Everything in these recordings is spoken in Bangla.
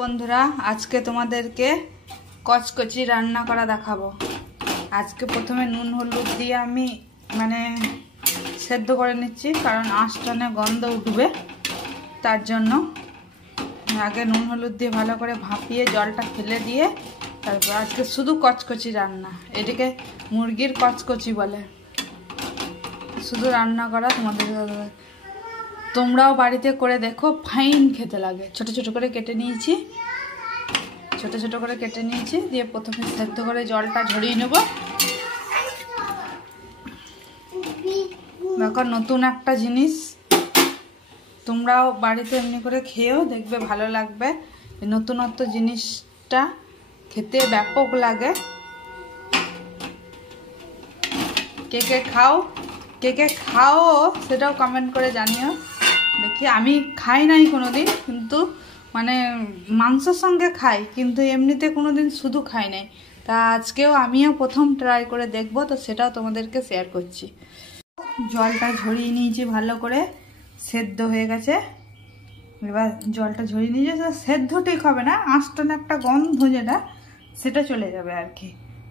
বন্ধুরা, আজকে তোমাদেরকে কচকচি রান্না করা দেখাবো। আজকে প্রথমে নুন হলুদ দিয়ে আমি সেদ্ধ করে নিচ্ছি, কারণ আঁশটানে গন্ধ উঠবে। তার জন্য আগে নুন হলুদ দিয়ে ভালো করে ভাপিয়ে জলটা ফেলে দিয়ে তারপর আজকে শুধু কচকচি রান্না। এটাকে মুরগির কচকচি বলে। শুধু রান্না করা তোমাদের, তোমরাও বাড়িতে করে দেখো, ফাইন খেতে লাগে। ছোট ছোট করে কেটে নিয়েছি, দিয়ে প্রথমে সেদ্ধ করে জলটা ঝরিয়ে নেব। দেখো, নতুন একটা জিনিস, তোমরাও বাড়িতে এমনি করে খেয়েও দেখবে, ভালো লাগবে। নতুনত্ব জিনিসটা খেতে ব্যাপক লাগে। কে কে খাও সেটাও কমেন্ট করে জানিও। দেখি, আমি খাই নাই কোনোদিন, কিন্তু মাংসের সঙ্গে খাই, কিন্তু এমনিতে কোনোদিন শুধু খাই নাই। তা আজকেও আমিও প্রথম ট্রাই করে দেখবো, তো সেটাও তোমাদেরকে শেয়ার করছি। জলটা ঝরিয়ে নিয়েছি, ভালো করে সেদ্ধ হয়ে গেছে। এবার জলটা ঝরিয়ে নিয়েছে, সেদ্ধ ঠিক হবে না, আঁশটানে একটা গন্ধ যেটা, সেটা চলে যাবে আর কি।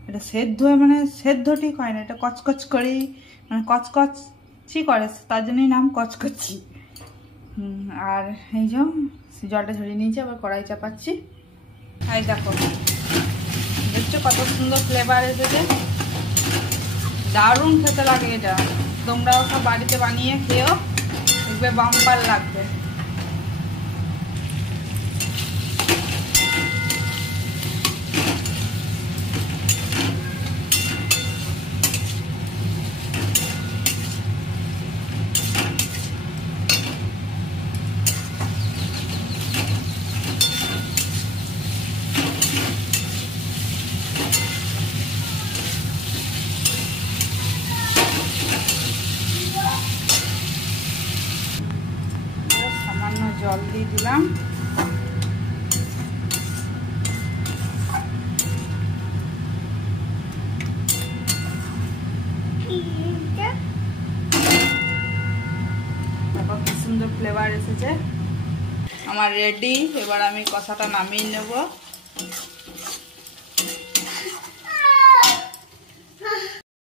এটা সেদ্ধ সেদ্ধ ঠিক হয় না, এটা কচকচ করেই কচকচি করে, তার জন্যই নাম কচকচি। আর এই যে জলটা ঝরিয়ে নিয়েছি, আবার কড়াই চাপাচ্ছি। এই দেখো, দেখছো কত সুন্দর ফ্লেভার এসেছে, দারুণ খেতে লাগে এটা। তোমরাও সব বাড়িতে বানিয়ে খেয়েও দেখবে, বাম্পার লাগবে। সামান্য জল দিয়ে দিলাম। দেখো কি সুন্দর ফ্লেভার এসেছে, আমার রেডি। এবার আমি কষাটা নামিয়ে নেব।